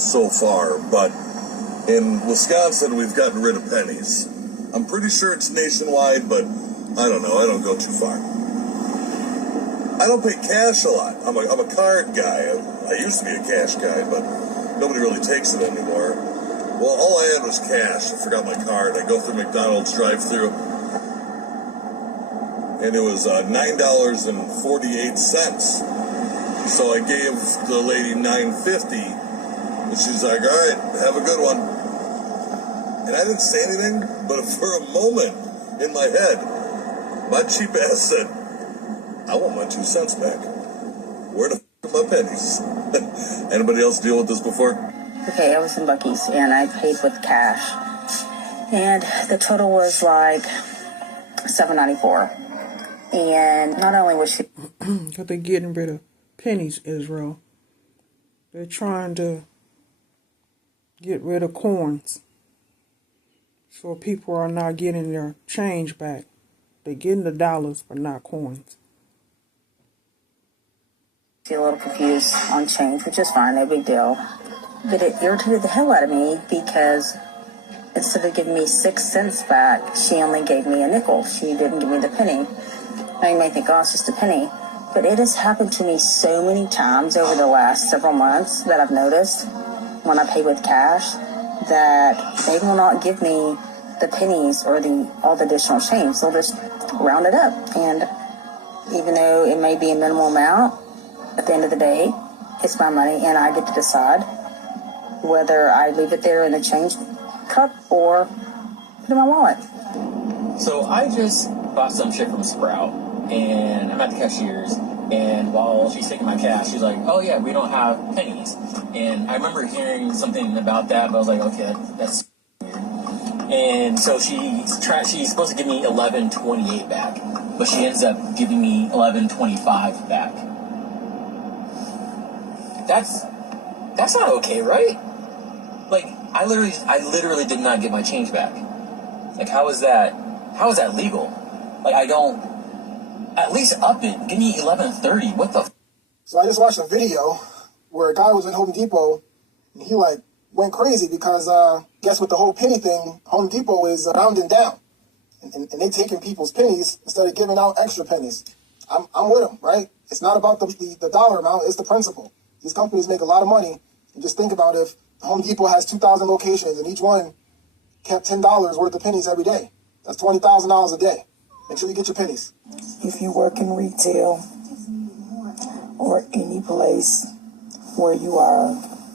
so far, but in Wisconsin, we've gotten rid of pennies. I'm pretty sure it's nationwide, but I don't know. I don't go too far. I don't pay cash a lot. I'm a card guy. I used to be a cash guy, but nobody really takes it anymore. Well, all I had was cash. I forgot my card. I go through McDonald's drive-thru, and it was $9.48. So I gave the lady $9.50, and she's like, "All right, have a good one." And I didn't say anything, but for a moment in my head, my cheap ass said, "I want my 2 cents back. Where the f*** are my pennies?" Anybody else deal with this before? Okay, I was in Buc-ee's, and I paid with cash. And the total was like $7.94. And not only was she... Because they're getting rid of pennies, Israel. They're trying to get rid of coins. So people are not getting their change back. They're getting the dollars, but not coins. A little confused on change, which is fine, no big deal. But it irritated the hell out of me because instead of giving me 6 cents back, she only gave me a nickel. She didn't give me the penny. Now you may think, oh, it's just a penny. But it has happened to me so many times over the last several months that I've noticed when I pay with cash that they will not give me the pennies or all the additional change. They'll just round it up. And even though it may be a minimal amount, at the end of the day, it's my money, and I get to decide whether I leave it there in the change cup or put it in my wallet. So I just bought some shit from Sprout, and I'm at the cashier's, and while she's taking my cash, she's like, "Oh yeah, we don't have pennies." And I remember hearing something about that, but I was like, okay, that's weird. And so she's supposed to give me $11.28 back, but she ends up giving me $11.25 back. That's not okay, right? Like, I literally did not get my change back. Like, how is that legal? Like, I don't, at least up it. Give me $11.30. What the So I just watched a video where a guy was in Home Depot, and he, went crazy because, guess what the whole penny thing, Home Depot is rounding down. And they taking people's pennies instead of giving out extra pennies. I'm with them, right? It's not about the dollar amount, it's the principle. These companies make a lot of money. And just think about if Home Depot has 2,000 locations and each one kept $10 worth of pennies every day. That's $20,000 a day. Make sure you get your pennies. If you work in retail or any place where you are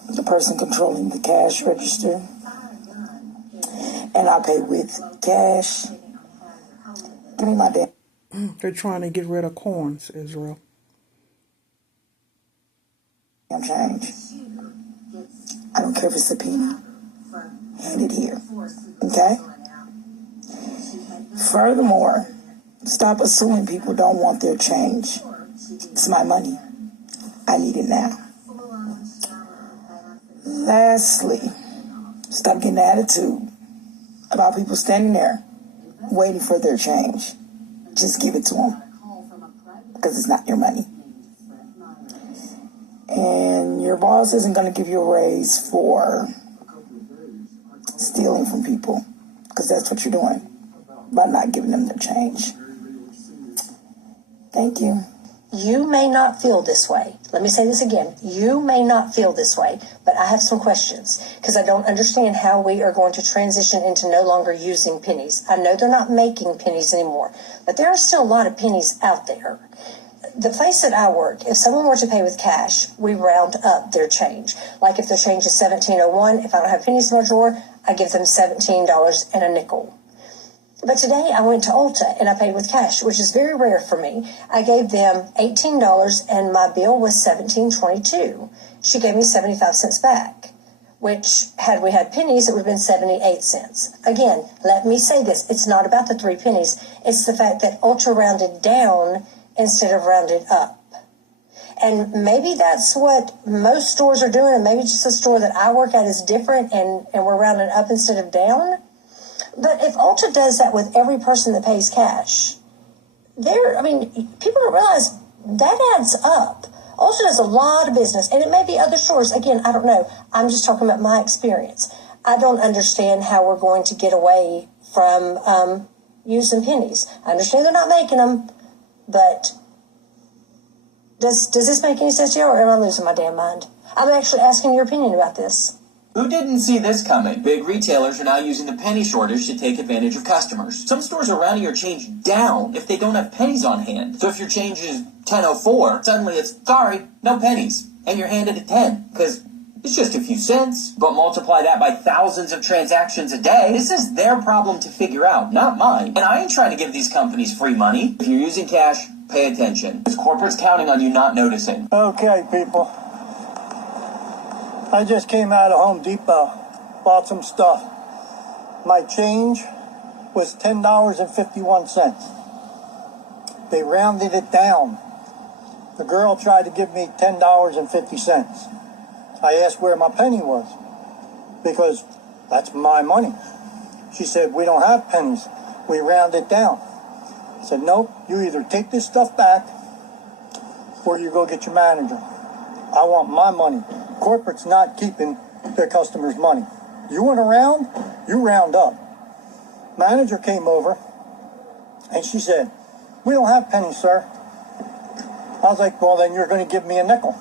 the person controlling the cash register, and I pay with cash, give me my damn. They're trying to get rid of coins, Israel. Change. I don't care if it's a penny. Hand it here. Okay? Furthermore, stop assuming people don't want their change. It's my money. I need it now. Lastly, stop getting attitude about people standing there waiting for their change. Just give it to them. Because it's not your money. And your boss isn't going to give you a raise for stealing from people, because that's what you're doing by not giving them their change. Thank you. You may not feel this way. Let me say this again. You may not feel this way, but I have some questions because I don't understand how we are going to transition into no longer using pennies. I know they're not making pennies anymore, but there are still a lot of pennies out there. The place that I work, if someone were to pay with cash, we round up their change. Like if their change is $17.01, if I don't have pennies in my drawer, I give them $17 and a nickel. But today I went to Ulta and I paid with cash, which is very rare for me. I gave them $18 and my bill was $17.22. She gave me 75 cents back, which had we had pennies, it would have been 78 cents. Again, let me say this. It's not about the 3 pennies. It's the fact that Ulta rounded down instead of rounded up. And maybe that's what most stores are doing, and maybe just the store that I work at is different and we're rounding up instead of down. But if Ulta does that with every person that pays cash, people don't realize that adds up. Ulta does a lot of business, and it may be other stores. Again, I don't know. I'm just talking about my experience. I don't understand how we're going to get away from using pennies. I understand they're not making them, but does this make any sense to you, or am I losing my damn mind? I'm actually asking your opinion about this. Who didn't see this coming? Big retailers are now using the penny shortage to take advantage of customers. Some stores are rounding your change down if they don't have pennies on hand. So if your change is 10.04, suddenly it's, sorry, no pennies. And you're handed a 10, because it's just a few cents. But multiply that by thousands of transactions a day. This is their problem to figure out, not mine. And I ain't trying to give these companies free money. If you're using cash, pay attention. Because corporate's counting on you not noticing. Okay, people. I just came out of Home Depot, bought some stuff. My change was $10.51. They rounded it down. The girl tried to give me $10.50. I asked where my penny was, because that's my money. She said, we don't have pennies. We round it down. I said, nope, you either take this stuff back or you go get your manager. I want my money. Corporate's not keeping their customers' money. You want to round? You round up. Manager came over and she said, we don't have pennies, sir. I was like, well, then you're going to give me a nickel.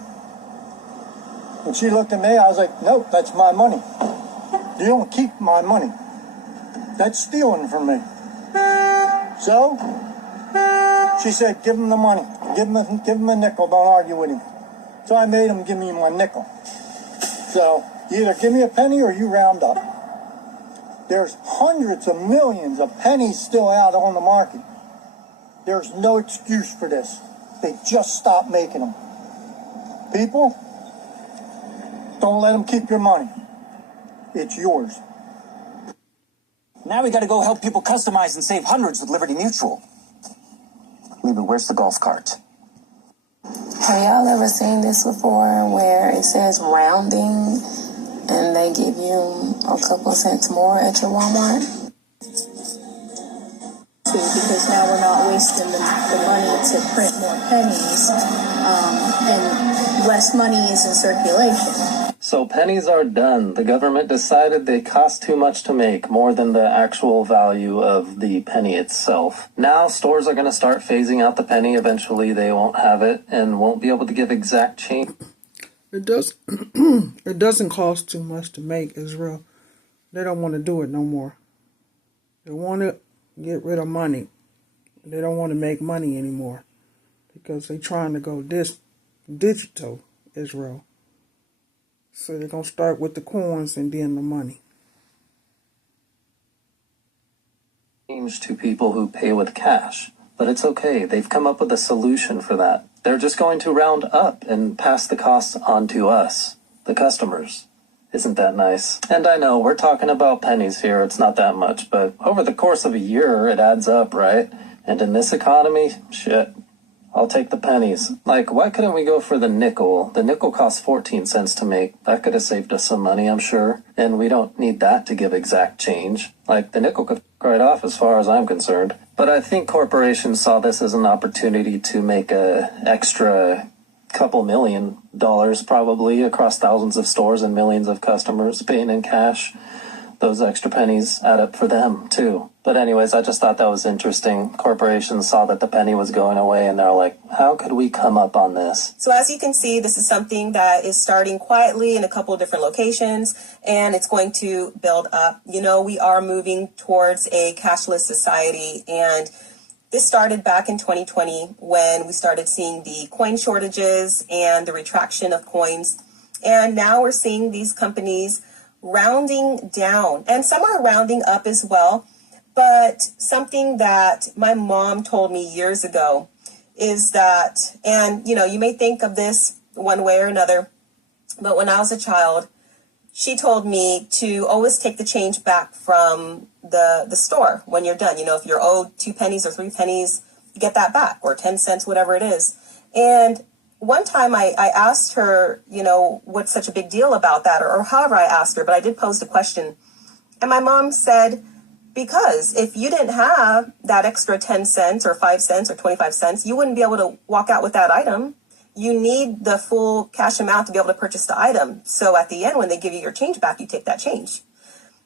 And she looked at me. I was like, nope, that's my money. You don't keep my money. That's stealing from me. So she said, give him the money. Give him a nickel. Don't argue with him. So I made him give me my nickel. So you either give me a penny or you round up. There's hundreds of millions of pennies still out on the market. There's no excuse for this. They just stopped making them. People, don't let them keep your money. It's yours. Now we gotta go help people customize and save hundreds with Liberty Mutual. Leba, where's the golf cart? Have y'all ever seen this before where it says rounding and they give you a couple of cents more at your Walmart? Because now we're not wasting the money to print more pennies, and less money is in circulation. So pennies are done. The government decided they cost too much to make, more than the actual value of the penny itself. Now stores are going to start phasing out the penny. Eventually they won't have it and won't be able to give exact change. It doesn't cost too much to make, Israel. They don't want to do it no more. They want to get rid of money. They don't want to make money anymore because they're trying to go digital, Israel. So they're going to start with the coins and then the money. Change to people who pay with cash. But it's okay. They've come up with a solution for that. They're just going to round up and pass the costs on to us, the customers. Isn't that nice? And I know we're talking about pennies here. It's not that much. But over the course of a year, it adds up, right? And in this economy, shit. I'll take the pennies. Like, why couldn't we go for the nickel? The nickel costs 14 cents to make. That could have saved us some money, I'm sure. And we don't need that to give exact change. Like, the nickel could right off as far as I'm concerned. But I think corporations saw this as an opportunity to make a extra couple $1 million probably across thousands of stores and millions of customers paying in cash. Those extra pennies add up for them, too. But anyways, I just thought that was interesting. Corporations saw that the penny was going away, and they're like, how could we come up on this? So as you can see, this is something that is starting quietly in a couple of different locations, and it's going to build up. You know, we are moving towards a cashless society, and this started back in 2020 when we started seeing the coin shortages and the retraction of coins. And now we're seeing these companies rounding down, and some are rounding up as well. But something that my mom told me years ago is that, and you know, you may think of this one way or another, but when I was a child, she told me to always take the change back from the store when you're done. You know, if you're owed 2 pennies or 3 pennies, you get that back, or 10 cents, whatever it is. And one time I asked her, you know, what's such a big deal about that, or however I asked her, but I did pose the question. And my mom said, because if you didn't have that extra 10 cents or 5 cents or 25 cents, you wouldn't be able to walk out with that item. you need the full cash amount to be able to purchase the item. So at the end, when they give you your change back, you take that change.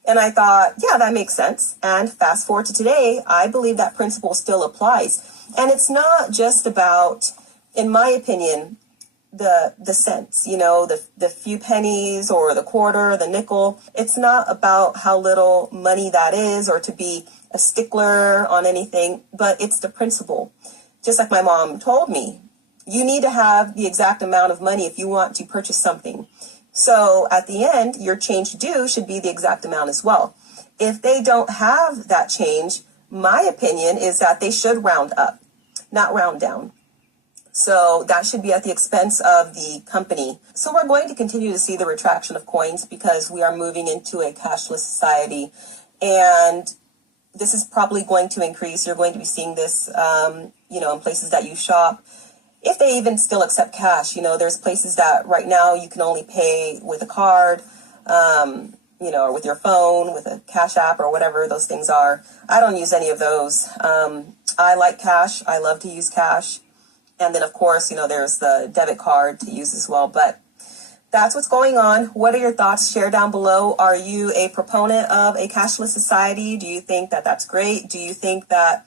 And I thought, yeah, that makes sense. And fast forward to today, I believe that principle still applies. And it's not just about, in my opinion, the cents, you know, the few pennies or the quarter, the nickel. It's not about how little money that is or to be a stickler on anything, but it's the principle. Just like my mom told me, you need to have the exact amount of money if you want to purchase something. So at the end, your change due should be the exact amount as well. If they don't have that change, my opinion is that they should round up, not round down. So that should be at the expense of the company. So we're going to continue to see the retraction of coins because we are moving into a cashless society. And this is probably going to increase. You're going to be seeing this, in places that you shop. If they even still accept cash, there's places that right now you can only pay with a card, or with your phone, with a cash app or whatever those things are. I don't use any of those. I like cash. I love to use cash. And then, of course, there's the debit card to use as well. But that's what's going on. What are your thoughts? Share down below. Are you a proponent of a cashless society? Do you think that that's great? Do you think that